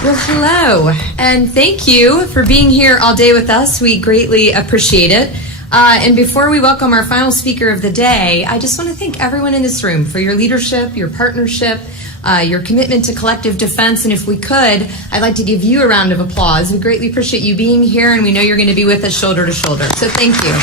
Well, hello, and thank you for being here all day with us. We greatly appreciate it. And before we welcome our final speaker of the day, I just want to thank everyone in this room for your leadership, your partnership, your commitment to collective defense. And if we could, I'd like to give you a round of applause. We greatly appreciate you being here, and we know you're going to be with us shoulder to shoulder. So thank you.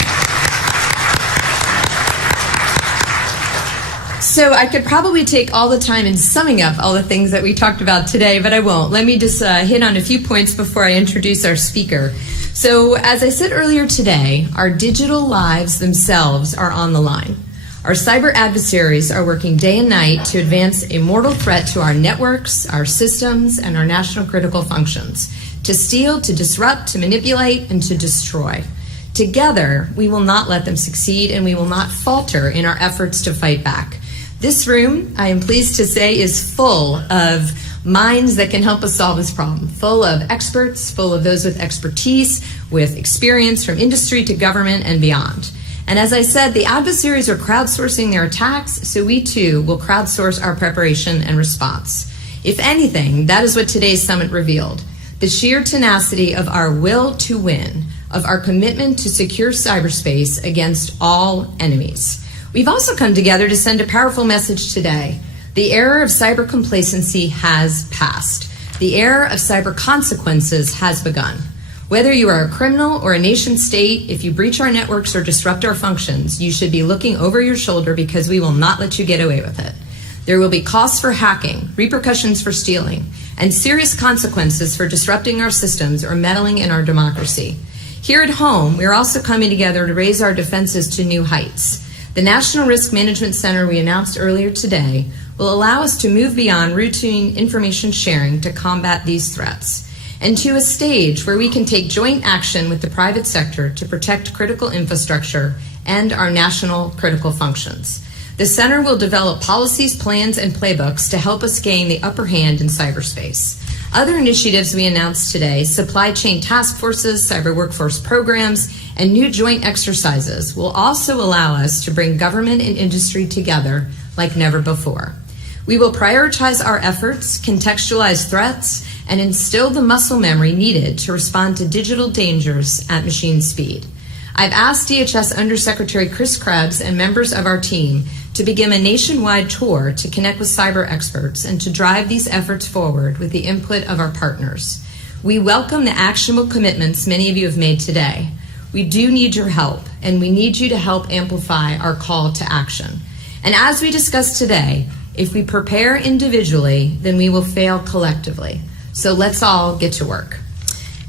So I could probably take all the time in summing up all the things that we talked about today, but I won't. Let me just hit on a few points before I introduce our speaker. So as I said earlier today, our digital lives themselves are on the line. Our cyber adversaries are working day and night to advance a mortal threat to our networks, our systems, and our national critical functions, to steal, to disrupt, to manipulate, and to destroy. Together, we will not let them succeed, and we will not falter in our efforts to fight back. This room, I am pleased to say, is full of minds that can help us solve this problem, full of experts, full of those with expertise, with experience from industry to government and beyond. And as I said, the adversaries are crowdsourcing their attacks, so we too will crowdsource our preparation and response. If anything, that is what today's summit revealed: the sheer tenacity of our will to win, of our commitment to secure cyberspace against all enemies. We've also come together to send a powerful message today. The era of cyber complacency has passed. The era of cyber consequences has begun. Whether you are a criminal or a nation state, if you breach our networks or disrupt our functions, you should be looking over your shoulder, because we will not let you get away with it. There will be costs for hacking, repercussions for stealing, and serious consequences for disrupting our systems or meddling in our democracy. Here at home, we are also coming together to raise our defenses to new heights. The National Risk Management Center we announced earlier today will allow us to move beyond routine information sharing to combat these threats, and to a stage where we can take joint action with the private sector to protect critical infrastructure and our national critical functions. The center will develop policies, plans, and playbooks to help us gain the upper hand in cyberspace. Other initiatives we announced today, supply chain task forces, cyber workforce programs, and new joint exercises, will also allow us to bring government and industry together like never before. We will prioritize our efforts, contextualize threats, and instill the muscle memory needed to respond to digital dangers at machine speed. I've asked DHS Undersecretary Chris Krebs and members of our team to begin a nationwide tour to connect with cyber experts and to drive these efforts forward with the input of our partners. We welcome the actionable commitments many of you have made today. We do need your help, and we need you to help amplify our call to action. And as we discussed today, if we prepare individually, then we will fail collectively. So let's all get to work.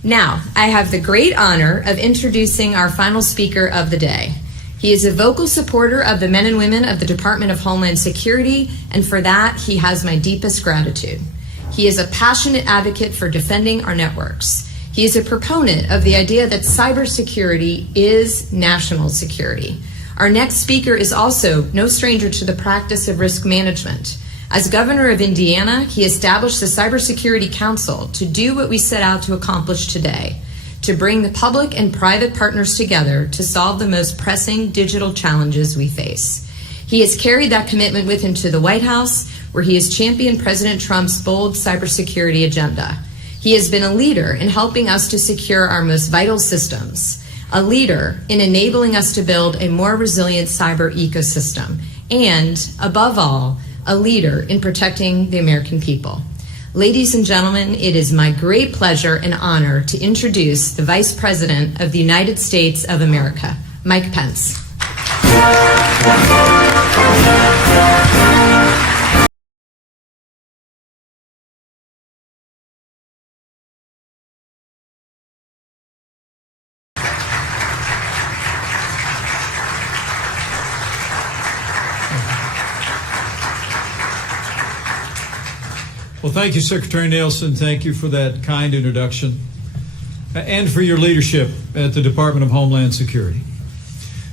Now, I have the great honor of introducing our final speaker of the day. He is a vocal supporter of the men and women of the Department of Homeland Security, and for that, he has my deepest gratitude. He is a passionate advocate for defending our networks. He is a proponent of the idea that cybersecurity is national security. Our next speaker is also no stranger to the practice of risk management. As governor of Indiana, he established the Cybersecurity Council to do what we set out to accomplish today: to bring the public and private partners together to solve the most pressing digital challenges we face. He has carried that commitment with him to the White House, where he has championed President Trump's bold cybersecurity agenda. He has been a leader in helping us to secure our most vital systems, a leader in enabling us to build a more resilient cyber ecosystem, and, above all, a leader in protecting the American people. Ladies and gentlemen, it is my great pleasure and honor to introduce the Vice President of the United States of America, Mike Pence. Well, thank you, Secretary Nielsen. Thank you for that kind introduction and for your leadership at the Department of Homeland Security.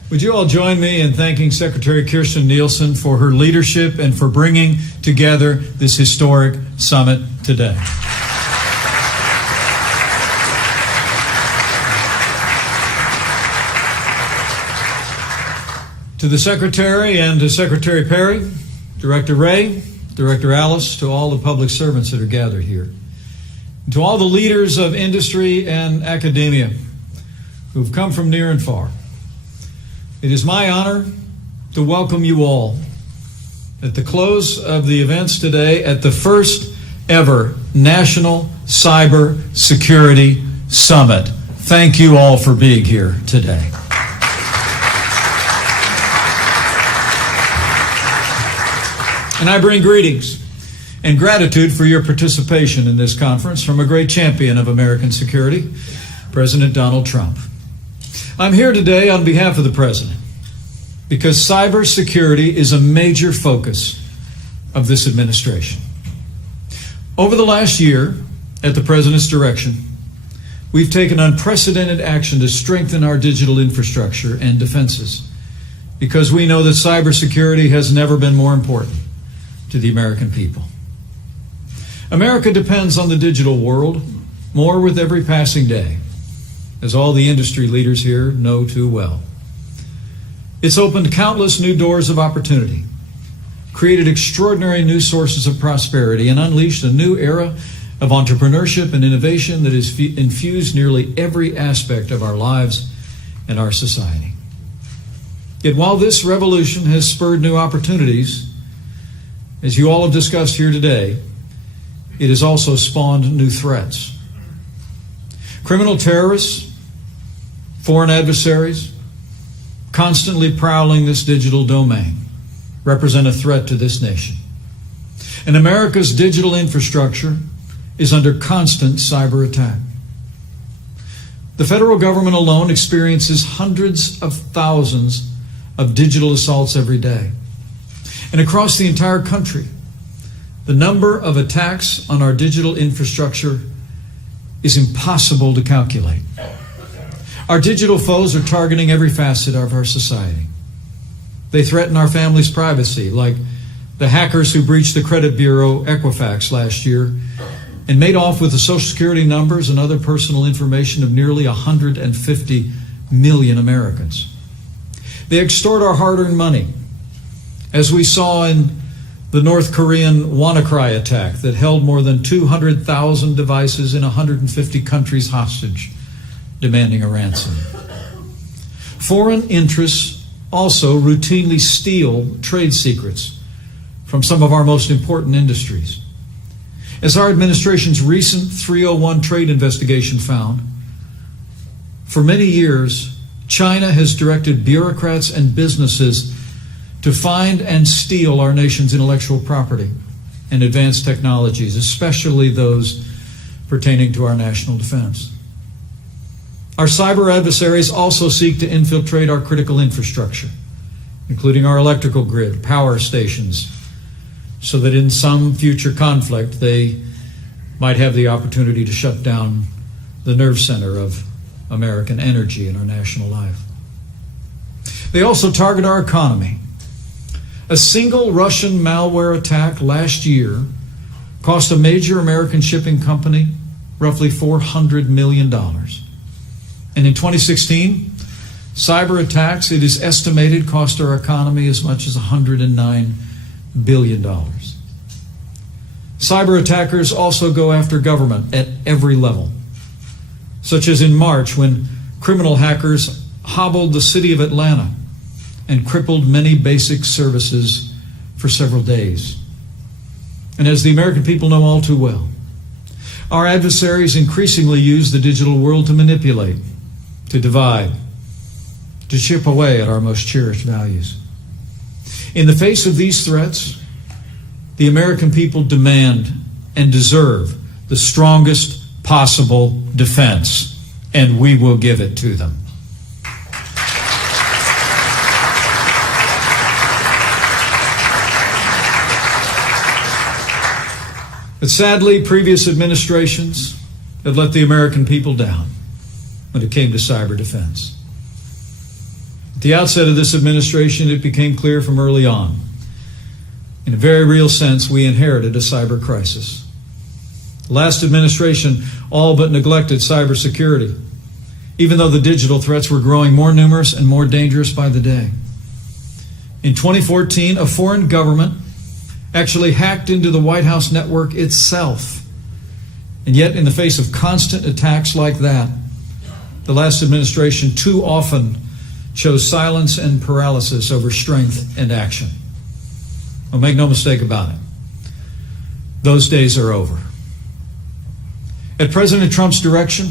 Would you all join me in thanking Secretary Kirstjen Nielsen for her leadership and for bringing together this historic summit today. To the Secretary and to Secretary Perry, Director Wray, Director Alice, to all the public servants that are gathered here, To all the leaders of industry and academia who've come from near and far, it is my honor to welcome you all at the close of the events today at the first ever National Cyber Security Summit. Thank you all for being here today. And I bring greetings and gratitude for your participation in this conference from a great champion of American security, President Donald Trump. I'm here today on behalf of the President because cybersecurity is a major focus of this administration. Over the last year, at the President's direction, we've taken unprecedented action to strengthen our digital infrastructure and defenses because we know that cybersecurity has never been more important to the American people. America depends on the digital world more with every passing day, as all the industry leaders here know too well. It's opened countless new doors of opportunity, created extraordinary new sources of prosperity, and unleashed a new era of entrepreneurship and innovation that has infused nearly every aspect of our lives and our society. Yet while this revolution has spurred new opportunities, as you all have discussed here today, it has also spawned new threats. Criminal terrorists, foreign adversaries, constantly prowling this digital domain, represent a threat to this nation. And America's digital infrastructure is under constant cyber attack. The federal government alone experiences hundreds of thousands of digital assaults every day. And across the entire country, the number of attacks on our digital infrastructure is impossible to calculate. Our digital foes are targeting every facet of our society. They threaten our family's privacy, like the hackers who breached the credit bureau Equifax last year and made off with the Social Security numbers and other personal information of nearly 150 million Americans. They extort our hard-earned money, as we saw in the North Korean WannaCry attack that held more than 200,000 devices in 150 countries hostage, demanding a ransom. Foreign interests also routinely steal trade secrets from some of our most important industries. As our administration's recent 301 trade investigation found, for many years, China has directed bureaucrats and businesses to find and steal our nation's intellectual property and advanced technologies, especially those pertaining to our national defense. Our cyber adversaries also seek to infiltrate our critical infrastructure, including our electrical grid, power stations, so that in some future conflict they might have the opportunity to shut down the nerve center of American energy and our national life. They also target our economy. A single Russian malware attack last year cost a major American shipping company roughly $400 million. And in 2016, cyber attacks, it is estimated, cost our economy as much as $109 billion. Cyber attackers also go after government at every level, such as in March when criminal hackers hobbled the city of Atlanta and crippled many basic services for several days. And as the American people know all too well, our adversaries increasingly use the digital world to manipulate, to divide, to chip away at our most cherished values. In the face of these threats, the American people demand and deserve the strongest possible defense, and we will give it to them. But sadly, previous administrations have let the American people down when it came to cyber defense. At the outset of this administration, it became clear from early on, in a very real sense, we inherited a cyber crisis. The last administration all but neglected cybersecurity, even though the digital threats were growing more numerous and more dangerous by the day. In 2014, a foreign government actually hacked into the White House network itself And yet, in the face of constant attacks like that, the last administration too often chose silence and paralysis over strength and action. Well, make no mistake about it. Those days are over. At President Trump's direction,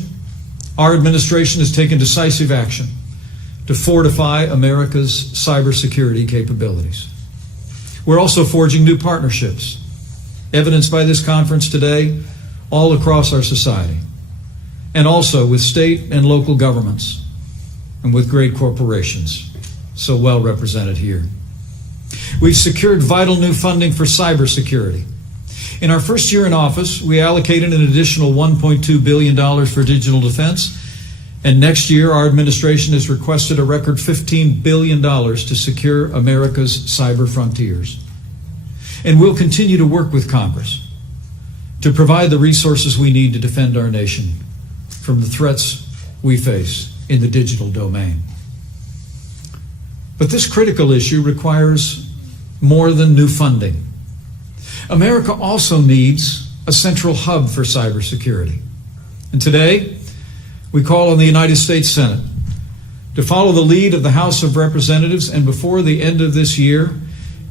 our administration has taken decisive action to fortify America's cybersecurity capabilities. We're also forging new partnerships, evidenced by this conference today, all across our society, and also with state and local governments and with great corporations, so well represented here. We've secured vital new funding for cybersecurity. In our first year in office, we allocated an additional $1.2 billion for digital defense, and next year our administration has requested a record $15 billion to secure America's cyber frontiers. And we'll continue to work with Congress to provide the resources we need to defend our nation from the threats we face in the digital domain. But this critical issue requires more than new funding. America also needs a central hub for cybersecurity. And today, we call on the United States Senate to follow the lead of the House of Representatives and before the end of this year,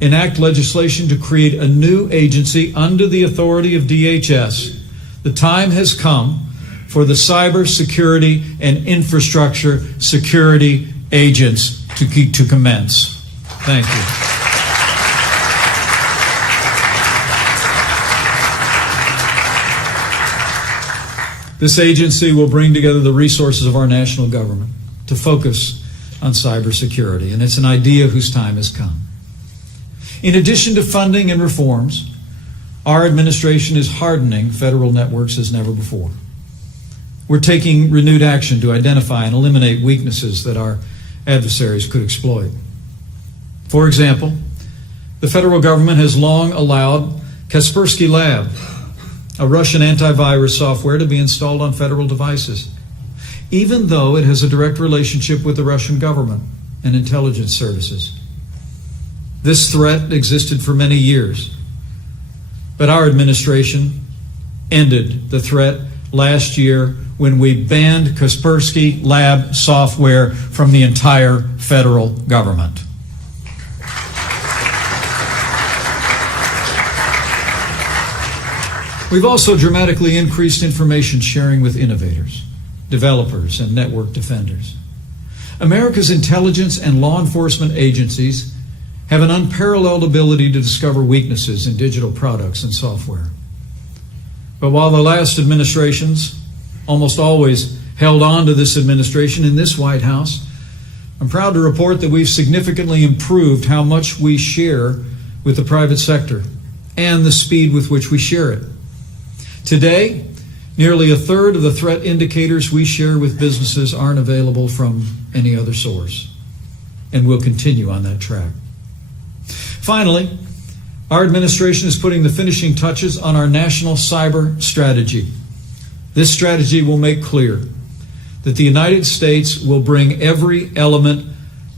enact legislation to create a new agency under the authority of DHS. The time has come for the Cybersecurity and Infrastructure Security Agents to commence. Thank you. This agency will bring together the resources of our national government to focus on cybersecurity, and it's an idea whose time has come. In addition to funding and reforms, our administration is hardening federal networks as never before. We're taking renewed action to identify and eliminate weaknesses that our adversaries could exploit. For example, the federal government has long allowed Kaspersky Lab, a Russian antivirus software, to be installed on federal devices, even though it has a direct relationship with the Russian government and intelligence services. This threat existed for many years, but our administration ended the threat last year when we banned Kaspersky Lab software from the entire federal government. We've also dramatically increased information sharing with innovators, developers, and network defenders. America's intelligence and law enforcement agencies have an unparalleled ability to discover weaknesses in digital products and software. But while the last administrations almost always held on to this administration in this White House, I'm proud to report that we've significantly improved how much we share with the private sector and the speed with which we share it. Today, nearly a third of the threat indicators we share with businesses aren't available from any other source, and we'll continue on that track. Finally, our administration is putting the finishing touches on our national cyber strategy. This strategy will make clear that the United States will bring every element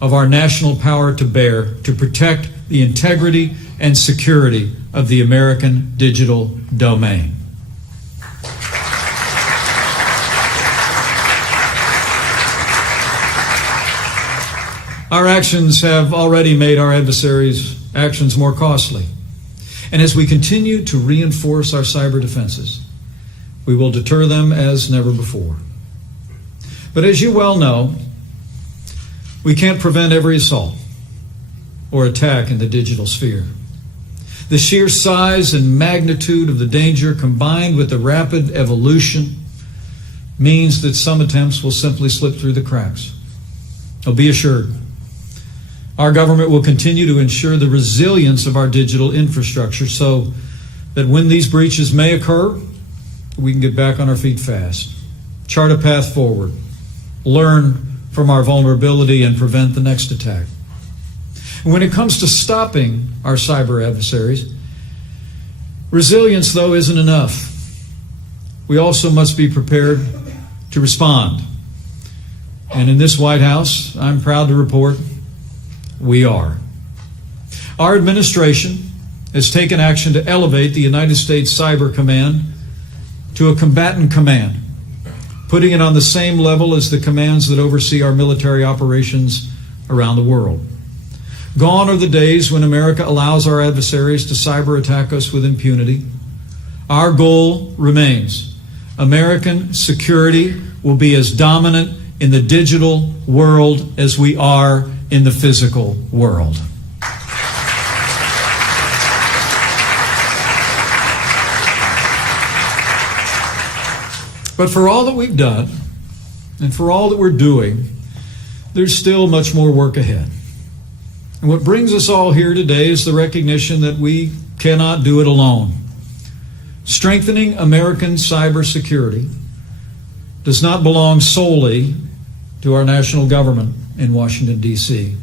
of our national power to bear to protect the integrity and security of the American digital domain. Our actions have already made our adversaries' actions more costly. And as we continue to reinforce our cyber defenses, we will deter them as never before. But as you well know, we can't prevent every assault or attack in the digital sphere. The sheer size and magnitude of the danger, combined with the rapid evolution, means that some attempts will simply slip through the cracks. Now, be assured, our government will continue to ensure the resilience of our digital infrastructure so that when these breaches may occur, we can get back on our feet fast, chart a path forward, learn from our vulnerability, and prevent the next attack. And when it comes to stopping our cyber adversaries, resilience, though, isn't enough. We also must be prepared to respond. And in this White House, I'm proud to report we are. Our administration has taken action to elevate the United States Cyber Command to a combatant command, putting it on the same level as the commands that oversee our military operations around the world. Gone are the days when America allows our adversaries to cyber attack us with impunity. Our goal remains: American security will be as dominant in the digital world as we are in the physical world. But for all that we've done, and for all that we're doing, there's still much more work ahead. And what brings us all here today is the recognition that we cannot do it alone. Strengthening American cybersecurity does not belong solely to our national government in Washington, D.C.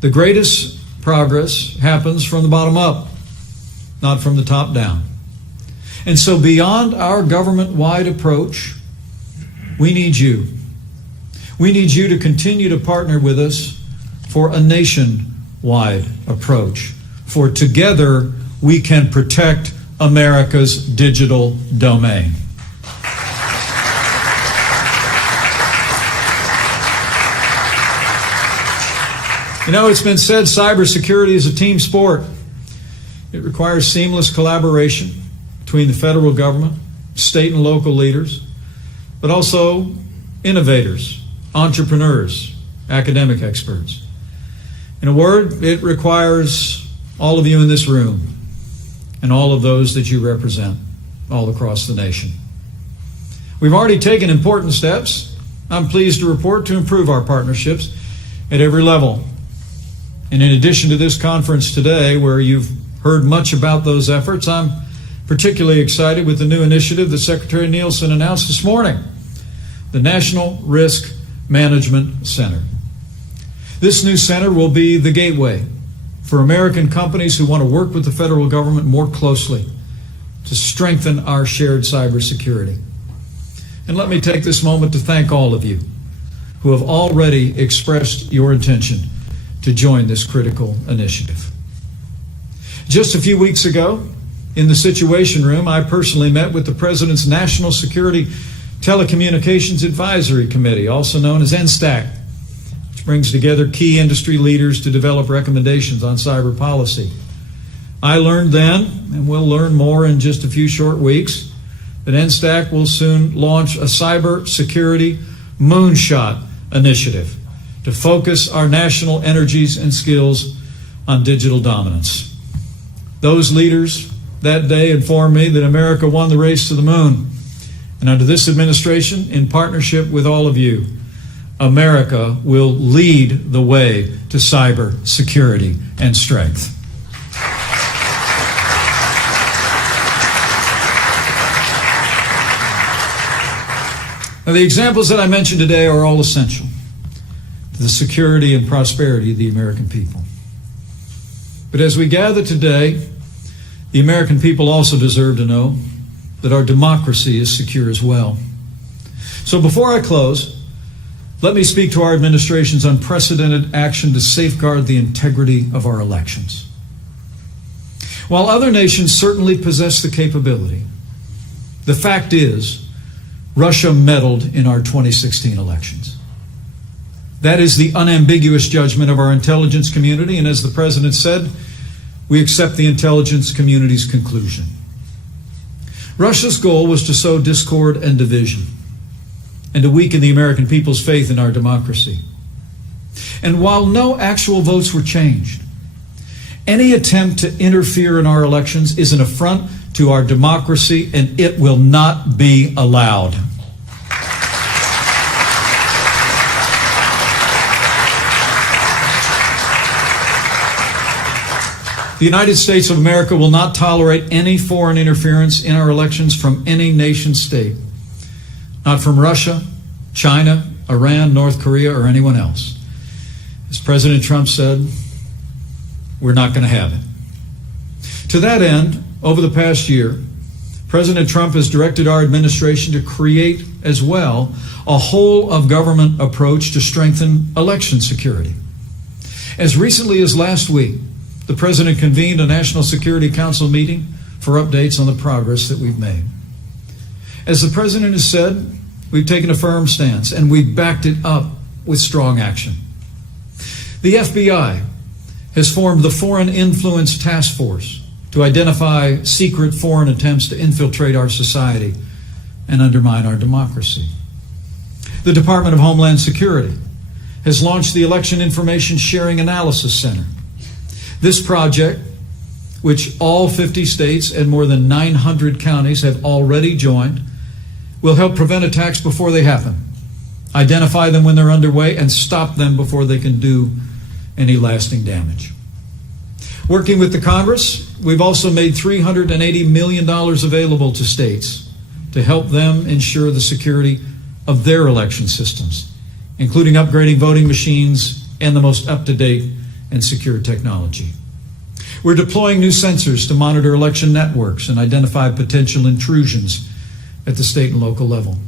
The greatest progress happens from the bottom up, not from the top down. And so beyond our government-wide approach, we need you. We need you to continue to partner with us for a nation-wide approach. For together, we can protect America's digital domain. You know, it's been said cybersecurity is a team sport. It requires seamless collaboration between the federal government, state and local leaders, but also innovators, entrepreneurs, academic experts. In a word, it requires all of you in this room and all of those that you represent all across the nation. We've already taken important steps, I'm pleased to report, to improve our partnerships at every level. And in addition to this conference today, where you've heard much about those efforts, I'm particularly excited with the new initiative that Secretary Nielsen announced this morning, the National Risk Management Center. This new center will be the gateway for American companies who want to work with the federal government more closely to strengthen our shared cybersecurity. And let me take this moment to thank all of you who have already expressed your intention to join this critical initiative. Just a few weeks ago, in the Situation Room, I personally met with the President's National Security Telecommunications Advisory Committee, also known as NSTAC, which brings together key industry leaders to develop recommendations on cyber policy. I learned then, and we'll learn more in just a few short weeks, that NSTAC will soon launch a cybersecurity moonshot initiative to focus our national energies and skills on digital dominance. Those leaders that day informed me that America won the race to the moon. And under this administration, in partnership with all of you, America will lead the way to cyber security and strength. Now, the examples that I mentioned today are all essential to the security and prosperity of the American people. But as we gather today, the American people also deserve to know that our democracy is secure as well. So before I close, let me speak to our administration's unprecedented action to safeguard the integrity of our elections. While other nations certainly possess the capability, the fact is, Russia meddled in our 2016 elections. That is the unambiguous judgment of our intelligence community, and as the President said, we accept the intelligence community's conclusion. Russia's goal was to sow discord and division and to weaken the American people's faith in our democracy. And while no actual votes were changed, any attempt to interfere in our elections is an affront to our democracy, and it will not be allowed. The United States of America will not tolerate any foreign interference in our elections from any nation state. Not from Russia, China, Iran, North Korea, or anyone else. As President Trump said, we're not going to have it. To that end, over the past year, President Trump has directed our administration to create as well a whole of government approach to strengthen election security. As recently as last week, the President convened a National Security Council meeting for updates on the progress that we've made. As the President has said, we've taken a firm stance and we've backed it up with strong action. The FBI has formed the Foreign Influence Task Force to identify secret foreign attempts to infiltrate our society and undermine our democracy. The Department of Homeland Security has launched the Election Information Sharing Analysis Center. This project, which all 50 states and more than 900 counties have already joined, will help prevent attacks before they happen, identify them when they're underway, and stop them before they can do any lasting damage. Working with the Congress, we've also made $380 million available to states to help them ensure the security of their election systems, including upgrading voting machines and the most up-to-date and secure technology. We're deploying new sensors to monitor election networks and identify potential intrusions at the state and local level.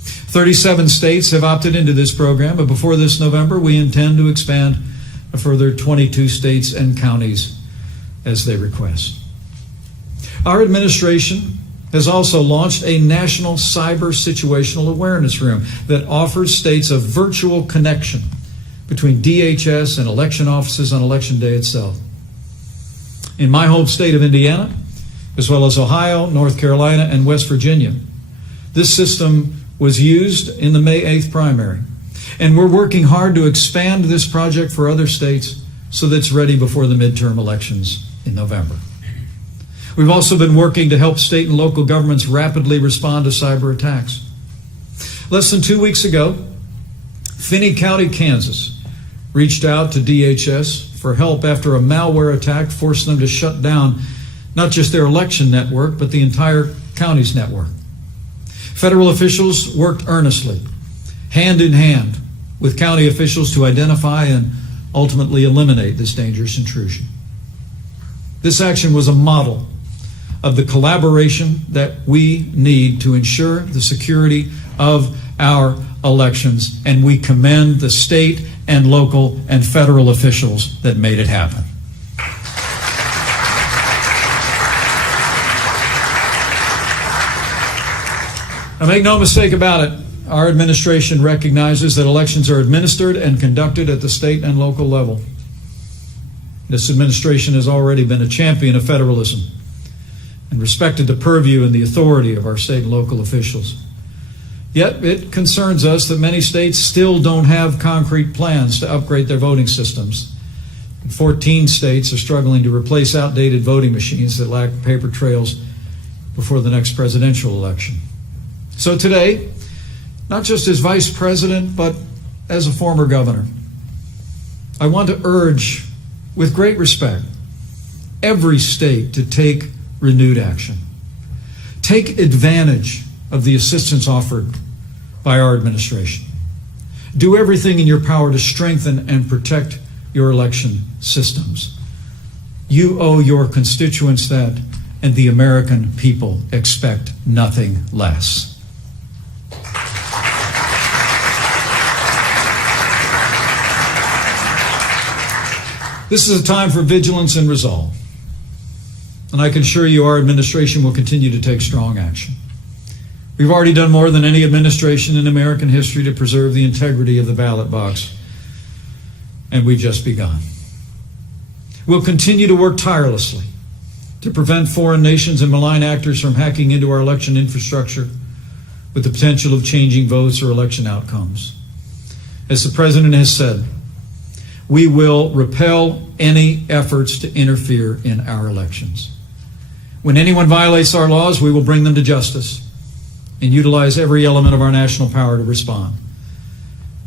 37 states have opted into this program, but before this November, we intend to expand a further 22 states and counties as they request. Our administration has also launched a national cyber situational awareness room that offers states a virtual connection between DHS and election offices on election day itself. In my home state of Indiana, as well as Ohio, North Carolina, and West Virginia, this system was used in the May 8th primary. And we're working hard to expand this project for other states so that it's ready before the midterm elections in November. We've also been working to help state and local governments rapidly respond to cyber attacks. Less than 2 weeks ago, Finney County, Kansas, reached out to DHS for help after a malware attack forced them to shut down not just their election network, but the entire county's network. Federal officials worked earnestly, hand in hand, with county officials to identify and ultimately eliminate this dangerous intrusion. This action was a model of the collaboration that we need to ensure the security of our elections, and we commend the state and local and federal officials that made it happen. Now, make no mistake about it, our administration recognizes that elections are administered and conducted at the state and local level. This administration has already been a champion of federalism and respected the purview and the authority of our state and local officials. Yet it concerns us that many states still don't have concrete plans to upgrade their voting systems. 14 states are struggling to replace outdated voting machines that lack paper trails before the next presidential election. So today, not just as vice president, but as a former governor, I want to urge, with great respect, every state to take renewed action. Take advantage of the assistance offered by our administration. Do everything in your power to strengthen and protect your election systems. You owe your constituents that, and the American people expect nothing less. This is a time for vigilance and resolve. And I can assure you our administration will continue to take strong action. We've already done more than any administration in American history to preserve the integrity of the ballot box. And we've just begun. We'll continue to work tirelessly to prevent foreign nations and malign actors from hacking into our election infrastructure with the potential of changing votes or election outcomes. As the President has said, we will repel any efforts to interfere in our elections. When anyone violates our laws, we will bring them to justice and utilize every element of our national power to respond.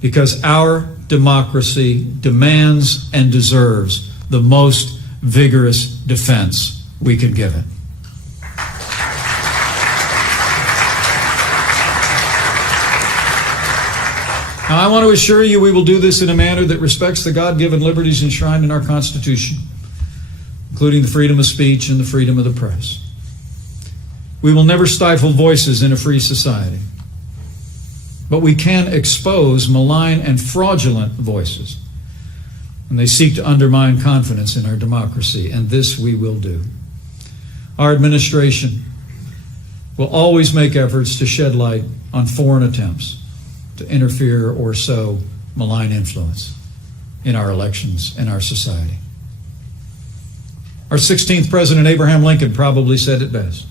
Because our democracy demands and deserves the most vigorous defense we can give it. Now, I want to assure you we will do this in a manner that respects the God-given liberties enshrined in our Constitution, including the freedom of speech and the freedom of the press. We will never stifle voices in a free society, but we can expose malign and fraudulent voices when they seek to undermine confidence in our democracy, and this we will do. Our administration will always make efforts to shed light on foreign attempts to interfere or sow malign influence in our elections and our society. Our 16th President, Abraham Lincoln, probably said it best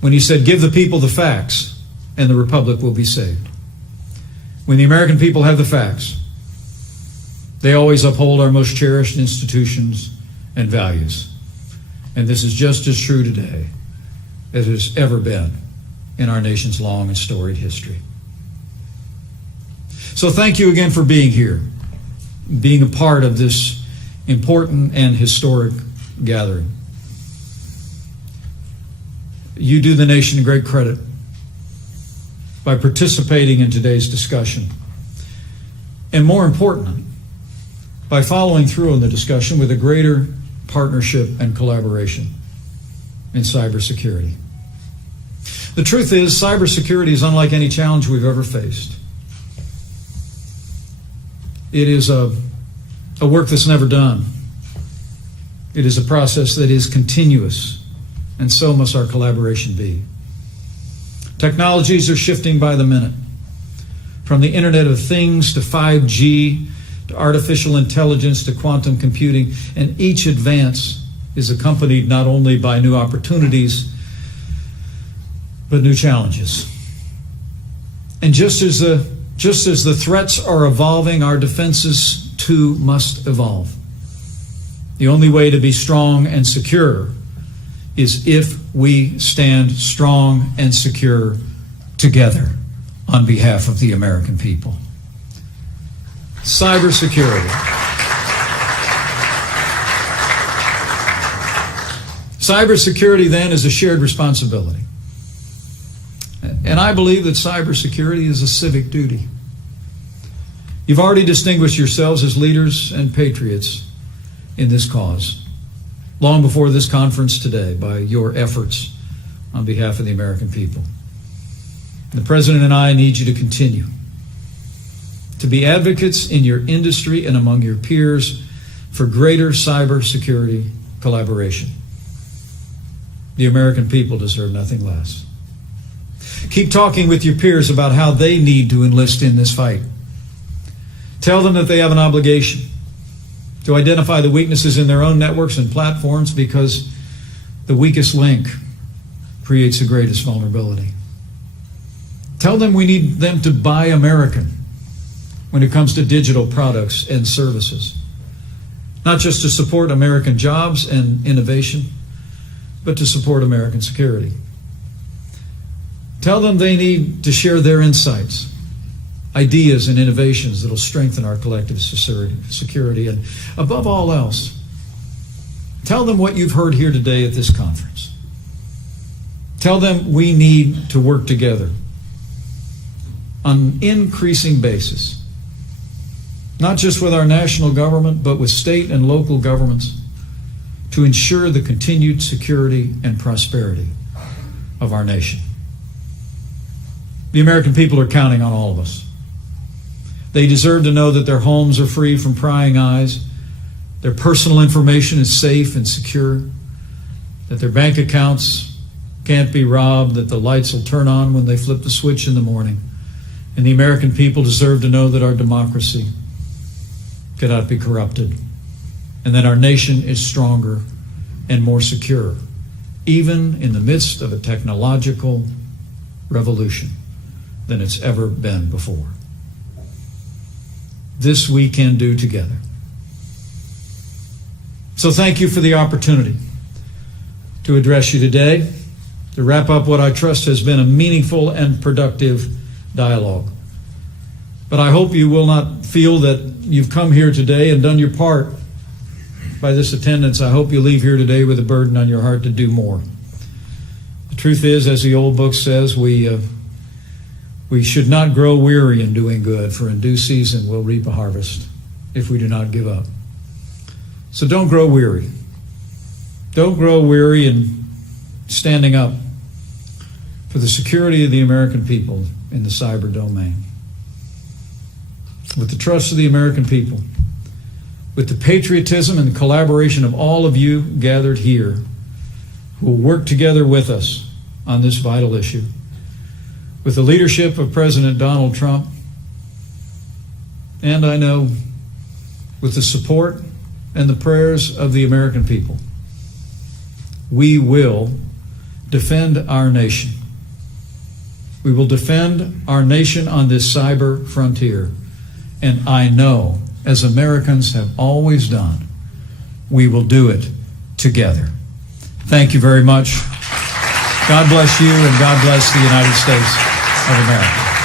when he said, "Give the people the facts, and the republic will be saved." When the American people have the facts, they always uphold our most cherished institutions and values. And this is just as true today as it has ever been in our nation's long and storied history. So thank you again for being here, being a part of this important and historic gathering. You do the nation great credit by participating in today's discussion, and more importantly, by following through on the discussion with a greater partnership and collaboration in cybersecurity. The truth is, cybersecurity is unlike any challenge we've ever faced. It is a work that's never done. It is a process that is continuous, and so must our collaboration be. Technologies are shifting by the minute, from the Internet of Things to 5G to artificial intelligence to quantum computing, and each advance is accompanied not only by new opportunities, but new challenges. And just as the threats are evolving, our defenses too must evolve. The only way to be strong and secure is if we stand strong and secure together on behalf of the American people. Cybersecurity. Cybersecurity, then, is a shared responsibility. And I believe that cybersecurity is a civic duty. You've already distinguished yourselves as leaders and patriots in this cause, long before this conference today, by your efforts on behalf of the American people. The President and I need you to continue to be advocates in your industry and among your peers for greater cybersecurity collaboration. The American people deserve nothing less. Keep talking with your peers about how they need to enlist in this fight. Tell them that they have an obligation to identify the weaknesses in their own networks and platforms, because the weakest link creates the greatest vulnerability. Tell them we need them to buy American when it comes to digital products and services, not just to support American jobs and innovation, but to support American security. Tell them they need to share their insights, ideas, and innovations that will strengthen our collective security. And above all else, tell them what you've heard here today at this conference. Tell them we need to work together on an increasing basis, not just with our national government, but with state and local governments, to ensure the continued security and prosperity of our nation. The American people are counting on all of us. They deserve to know that their homes are free from prying eyes, their personal information is safe and secure, that their bank accounts can't be robbed, that the lights will turn on when they flip the switch in the morning. And the American people deserve to know that our democracy cannot be corrupted, and that our nation is stronger and more secure, even in the midst of a technological revolution, than it's ever been before. This we can do together. So thank you for the opportunity to address you today, to wrap up what I trust has been a meaningful and productive dialogue. But I hope you will not feel that you've come here today and done your part by this attendance. I hope you leave here today with a burden on your heart to do more. The truth is, as the old book says, we should not grow weary in doing good, for in due season we'll reap a harvest if we do not give up. So don't grow weary. Don't grow weary in standing up for the security of the American people in the cyber domain. With the trust of the American people, with the patriotism and collaboration of all of you gathered here, who will work together with us on this vital issue. With the leadership of President Donald Trump, and I know with the support and the prayers of the American people, we will defend our nation. We will defend our nation on this cyber frontier. And I know, as Americans have always done, we will do it together. Thank you very much. God bless you, and God bless the United States of America.